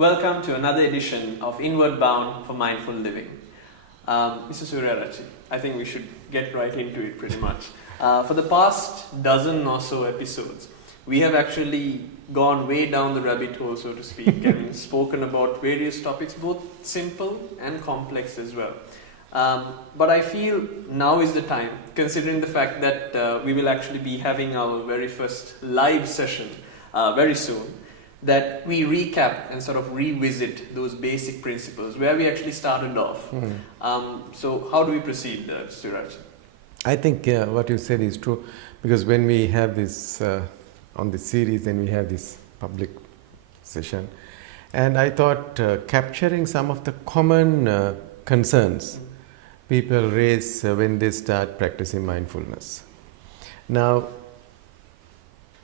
Welcome to another edition of Inward Bound for Mindful Living. Mr. Suryarachi, I think we should get right into it pretty much. For the past dozen or so episodes, we have actually gone way down the rabbit hole, so to speak, and spoken about various topics, both simple and complex as well. But I feel now is the time, considering the fact that we will actually be having our very first live session very soon, that we recap and sort of revisit those basic principles where we actually started off. So how do we proceed, Suraj? I think what you said is true, because when we have this on this series, then we have this public session, and I thought capturing some of the common concerns people raise when they start practicing mindfulness. Now,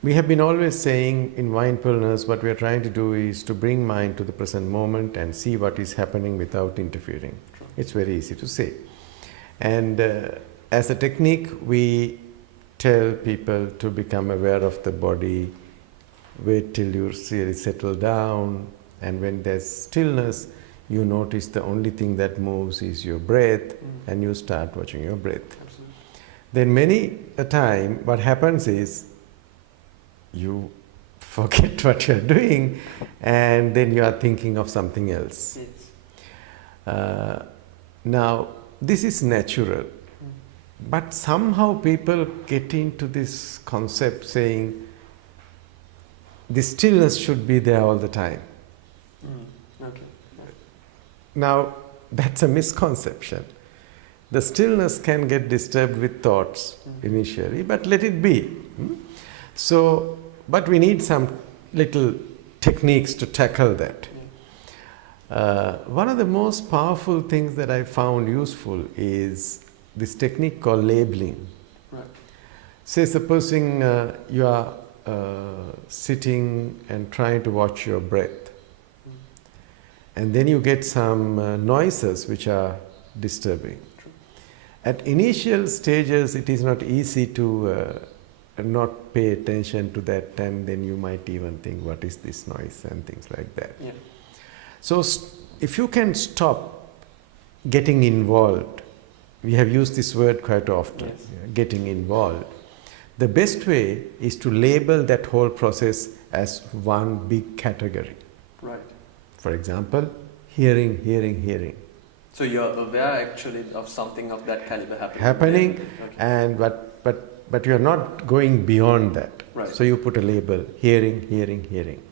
we have been always saying in mindfulness, what we are trying to do is to bring mind to the present moment and see what is happening without interfering. It's very easy to say. And as a technique, we tell people to become aware of the body, wait till you really settle down, and when there's stillness, you notice the only thing that moves is your breath, and you start watching your breath. Absolutely. Then many a time, what happens is, you forget what you're doing, and then you are thinking of something else. Yes. Now, this is natural, but somehow people get into this concept saying the stillness should be there all the time. Okay. Now, that's a misconception. The stillness can get disturbed with thoughts initially, but let it be. So, but we need some little techniques to tackle that. One of the most powerful things that I found useful is this technique called labeling. Right. Say, supposing you are sitting and trying to watch your breath, and then you get some noises which are disturbing. True. At initial stages, it is not easy to not pay attention to that, and then you might even think, what is this noise, and things like that. Yeah. So if you can stop getting involved, we have used this word quite often, Yes. getting involved. The best way is to label that whole process as one big category. Right. For example, hearing, hearing, hearing. So you're aware actually of something of that caliber Happening, Okay. and but you are not going beyond that. Right. So you put a label, hearing, hearing, hearing.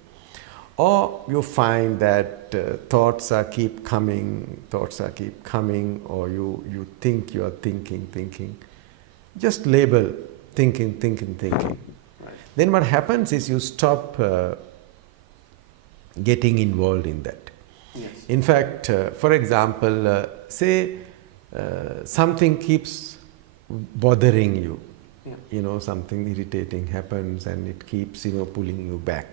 Or you find that thoughts keep coming, or you think you are thinking. Just label thinking. Right. Then what happens is you stop getting involved in that. Yes. In fact, for example, say something keeps bothering you. Yeah. Something irritating happens and it keeps, pulling you back,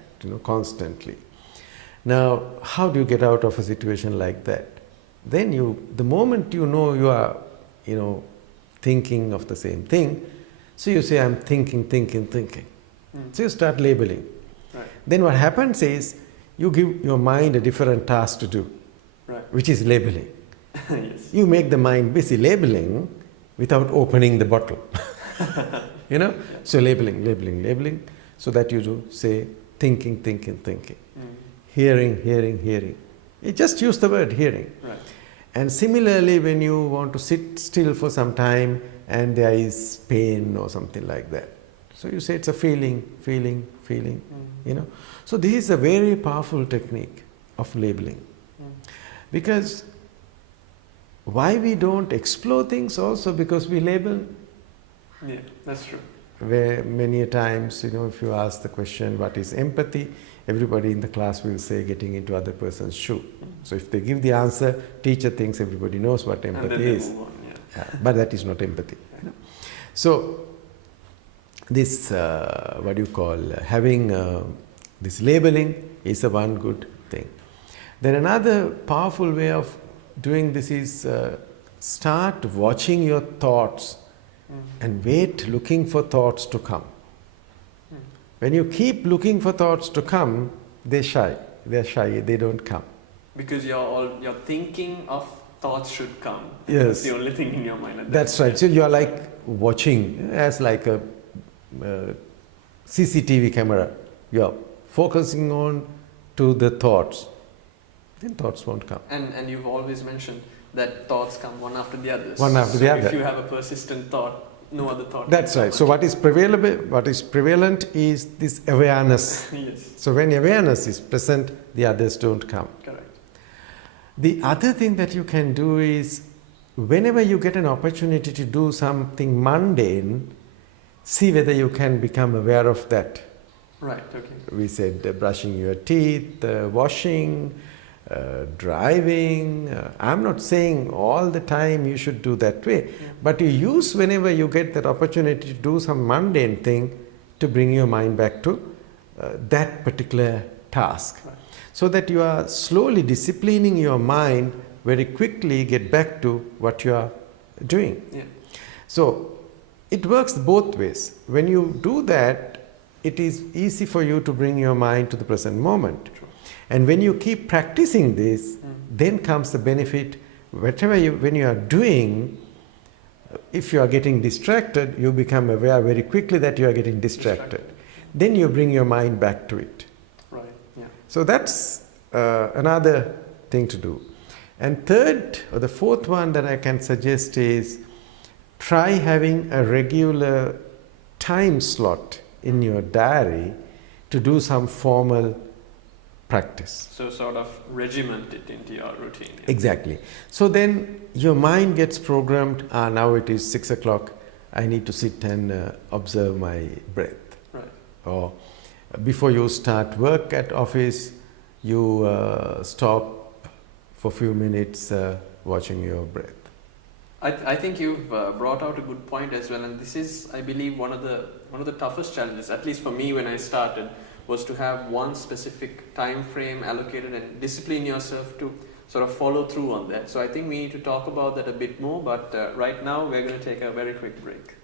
constantly. Now, how do you get out of a situation like that? Then the moment you are, thinking of the same thing, so you say, I'm thinking. So you start labeling. Right. Then what happens is, you give your mind a different task to do, Right. which is labeling. Yes. You make the mind busy labeling without opening the bottle. Yeah. So labeling, so that you do say thinking. Hearing. You just use the word hearing. Right. And similarly, when you want to sit still for some time and there is pain or something like that, so you say it's a feeling. So this is a very powerful technique of labeling. Because why we don't explore things also because we label. Yeah, that's true. Where many a times, if you ask the question, what is empathy? Everybody in the class will say getting into other person's shoe. So if they give the answer, teacher thinks everybody knows what And empathy then they is. move on, yeah. But that is not empathy. So this, having this labeling is one good thing. Then another powerful way of doing this is start watching your thoughts and wait looking for thoughts to come. When you keep looking for thoughts to come, they shy. They're shy. They don't come. Because you're thinking of thoughts should come. Yes. That's the only thing in your mind. At That's that right. So you're like watching as like a CCTV camera. You're focusing on to the thoughts. Then thoughts won't come. And you've always mentioned that thoughts come one after the other. One after the other. If you have a persistent thought, no other thought. That's can right. come So what is prevalent is this awareness. Yes, So when awareness is present, the others don't come. correct. The other thing that you can do is whenever you get an opportunity to do something mundane, see whether you can become aware of that. Right, okay. We said brushing your teeth, washing, driving. I'm not saying all the time you should do that way, but you use whenever you get that opportunity to do some mundane thing to bring your mind back to that particular task. Right. So that you are slowly disciplining your mind very quickly get back to what you are doing. Yeah. So it works both ways. When you do that, it is easy for you to bring your mind to the present moment. True. And when you keep practicing this, then comes the benefit. When you are doing, if you are getting distracted, you become aware very quickly that you are getting distracted. Then you bring your mind back to it. Right, yeah. So that's another thing to do. And third, or the fourth one that I can suggest is try having a regular time slot in your diary to do some formal practice. So sort of regiment it into your routine. Yeah. Exactly. So then your mind gets programmed, now it is 6 o'clock, I need to sit and observe my breath. Right. Or before you start work at office, you stop for a few minutes watching your breath. I think you've brought out a good point as well, and this is, I believe, one of the toughest challenges, at least for me when I started, was to have one specific time frame allocated and discipline yourself to sort of follow through on that. So I think we need to talk about that a bit more, but right now we're going to take a very quick break.